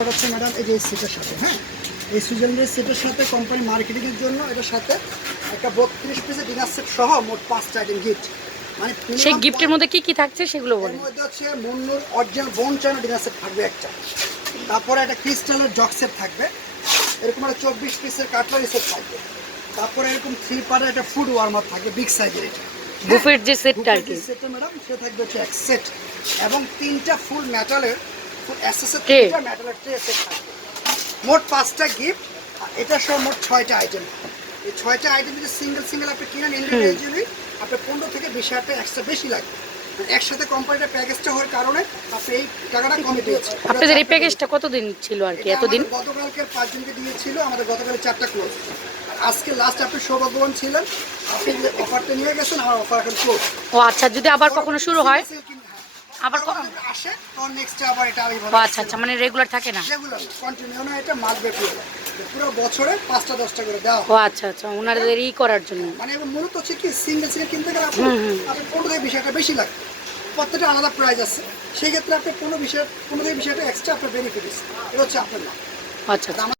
হচ্ছে ম্যাডাম এই যে সেটের সাথে হ্যাঁ? এই সুইজারল্যান্ডের সেটের সাথে কোম্পানি মার্কেটিংয়ের জন্য এটার সাথে একটা বত্রিশ পিসের ডিনার সেট সহ মোট পাঁচটা আইটেম গিফট মানে সেই গিফটের মধ্যে কি কি থাকছে সেগুলো এর বলেন। মধ্যে হচ্ছে মুন্নুর অরিজিনাল বোন চায়না ডিনার সেট থাকবে একটা। তারপরে একটা ক্রিস্টালের জগ সেট থাকবে। এরকম একটা চব্বিশ পিসের কাটলারি সেট থাকবে। তারপরে এরকম থ্রি পারের একটা ফুড ওয়ার্মার থাকবে বিগ সাইজের এটা। বুফের যে সেটটা আর কি। সেটটা ম্যাডাম সে থাকবে হচ্ছে এক সেট এবং তিনটা ফুল মেটালের অ্যাসেসের তিনটা মেটালের ট্রে সেট থাকবে মোট পাঁচটা গিফট এটা সহ মোট ছয়টা আইটেম এই ছয়টা আইটেম যদি সিঙ্গেল সিঙ্গেল আপনি কিনেন ইন্ডিভিজুয়ালি আপনার পনেরো থেকে বিশ হাজার টাকা এক্সট্রা বেশি লাগবে। মানে একসাথে কোম্পানিটা প্যাকেজটা হওয়ার কারণে আপনি এই টাকাটা কমে দিয়েছে আপনাদের এই প্যাকেজটা কতদিন ছিল আর কি? এতদিন? গতকালকে পাঁচজনকে দিয়েছিল আমাদের গতকালে চারটা ক্লোজ আজকে লাস্ট আপনি সৌভাগ্যবান ছিলেন আপনি অফারটা নিয়ে গেছেন আমার অফার এখন ক্লোজ ও আচ্ছা যদি আবার কখনো শুরু হয়? আবার কখন আসে তখন নেক্সট আবার এটা ও আচ্ছা আচ্ছা মানে রেগুলার থাকে না? রেগুলার কন্টিনিউ না এটা মাস ব্যাপী পুরো বছরে পাঁচটা দশটা করে দেওয়া ও আচ্ছা আচ্ছা ওনাদের ই করার জন্য। মানে মূলত হচ্ছে কি সিঙ্গেল সিঙ্গেল কিনতে গেলে আপনি আপনি পনেরো থেকে বিশ টাকা বেশি লাগবে প্রত্যেকটা আলাদা প্রাইস আছে। সেই ক্ষেত্রে আপনি হাজার পনেরো থেকে বিশ এক্সট্রা আপনার বেনিফিট এটা হচ্ছে আপনার আচ্ছা আচ্ছা।